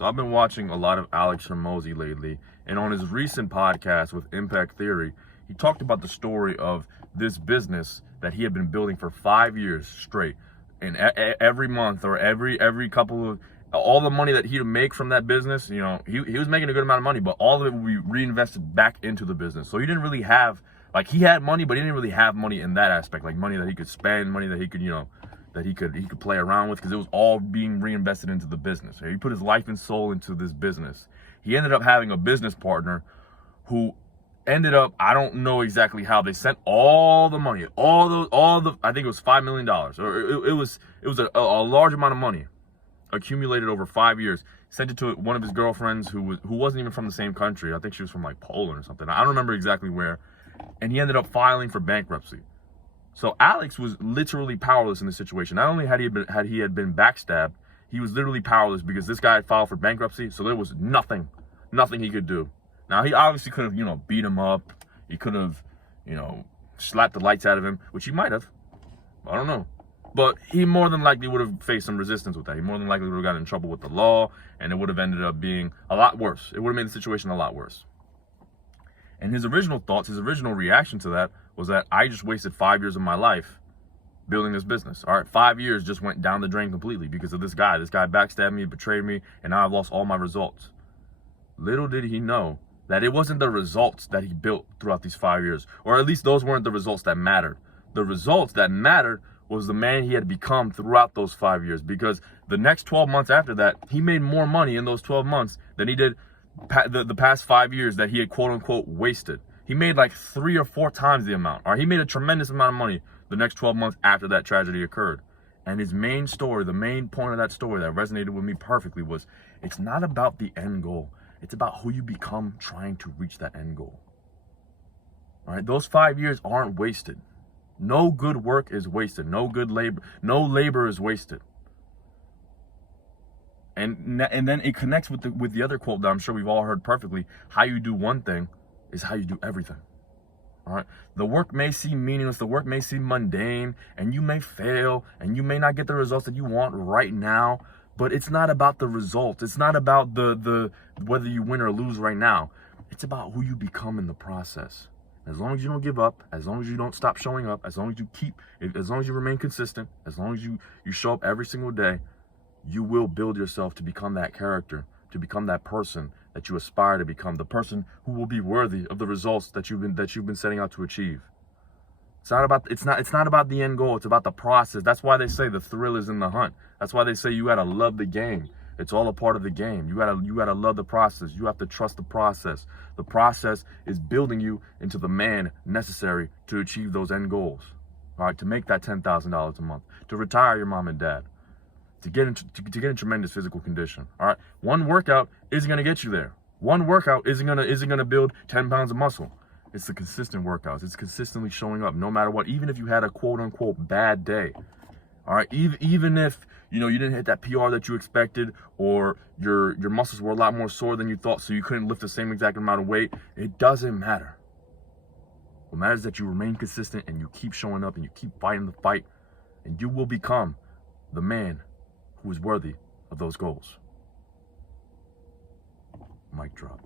So I've been watching a lot of Alex Hormozi lately, and on his recent podcast with Impact Theory, he talked about the story of this business that he had been building for 5 years straight. And every month or every couple of all the money that he'd make from that business, he was making a good amount of money, but all of it would be reinvested back into the business. So he didn't really have, like, he had money, but he didn't really have money in that aspect, like money that he could spend, money that he could, that he could play around with, because it was all being reinvested into the business. He put his life and soul into this business. He ended up having a business partner who ended up, I don't know exactly how, they sent all the money, I think it was $5 million, or it was a large amount of money accumulated over 5 years, sent it to one of his girlfriends who wasn't even from the same country. I think she was from like Poland or something. I don't remember exactly where. And he ended up filing for bankruptcy. So Alex was literally powerless in this situation. Not only had he been backstabbed, he was literally powerless because this guy had filed for bankruptcy. So there was nothing he could do. Now, he obviously could have, beat him up. He could have, slapped the lights out of him, which he might have. I don't know. But he more than likely would have faced some resistance with that. He more than likely would have gotten in trouble with the law, and it would have ended up being a lot worse. It would have made the situation a lot worse. And his original thoughts, his original reaction to that was that I just wasted 5 years of my life building this business. All right, 5 years just went down the drain completely because of this guy. This guy backstabbed me, betrayed me, and now I've lost all my results. Little did he know that it wasn't the results that he built throughout these 5 years, or at least those weren't the results that mattered. The results that mattered was the man he had become throughout those 5 years, because the next 12 months after that, he made more money in those 12 months than he did the past 5 years that he had quote unquote wasted. He made like 3 or 4 times the amount. Or he made a tremendous amount of money the next 12 months after that tragedy occurred. And his main story, the main point of that story that resonated with me perfectly was, it's not about the end goal. It's about who you become trying to reach that end goal. All right, those 5 years aren't wasted. No good work is wasted. No labor is wasted. And then it connects with the other quote that I'm sure we've all heard perfectly. How you do one thing is how you do everything. All right. The work may seem meaningless. The work may seem mundane, and you may fail, and you may not get the results that you want right now. But it's not about the results. It's not about the whether you win or lose right now. It's about who you become in the process. As long as you don't give up, as long as you don't stop showing up, as long as you remain consistent, as long as you show up every single day, you will build yourself to become that character, to become that person that you aspire to become, the person who will be worthy of the results that you've been setting out to achieve. It's not about the end goal. It's about the process. That's why they say the thrill is in the hunt. That's why they say you gotta love the game. It's all a part of the game. You gotta love the process. You have to trust the process. The process is building you into the man necessary to achieve those end goals. All right, to make that $10,000 a month, to retire your mom and dad, to get in tremendous physical condition. All right, one workout isn't gonna get you there. One workout isn't gonna build 10 pounds of muscle. It's the consistent workouts. It's consistently showing up no matter what, even if you had a quote unquote bad day. All right, even if you didn't hit that PR that you expected, or your muscles were a lot more sore than you thought, so you couldn't lift the same exact amount of weight, it doesn't matter. What matters is that you remain consistent and you keep showing up and you keep fighting the fight, and you will become the man who is worthy of those goals. Mic drop.